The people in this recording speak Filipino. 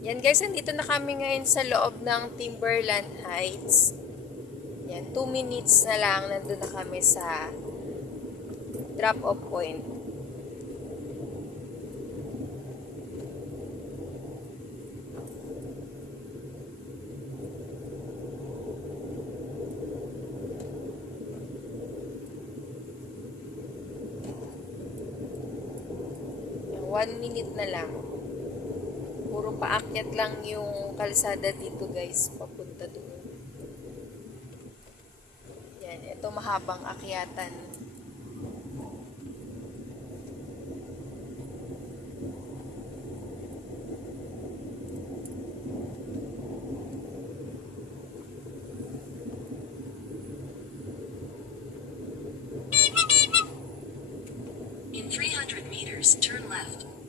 Yan guys, nandito na kami ngayon sa loob ng Timberland Heights. Yan, 2 minutes na lang nandun na kami sa drop-off point. Yan, 1 minute na lang. Puro paakyat lang yung kalsada dito guys, papunta doon. Yan, ito mahabang akyatan. In 300 meters, turn left.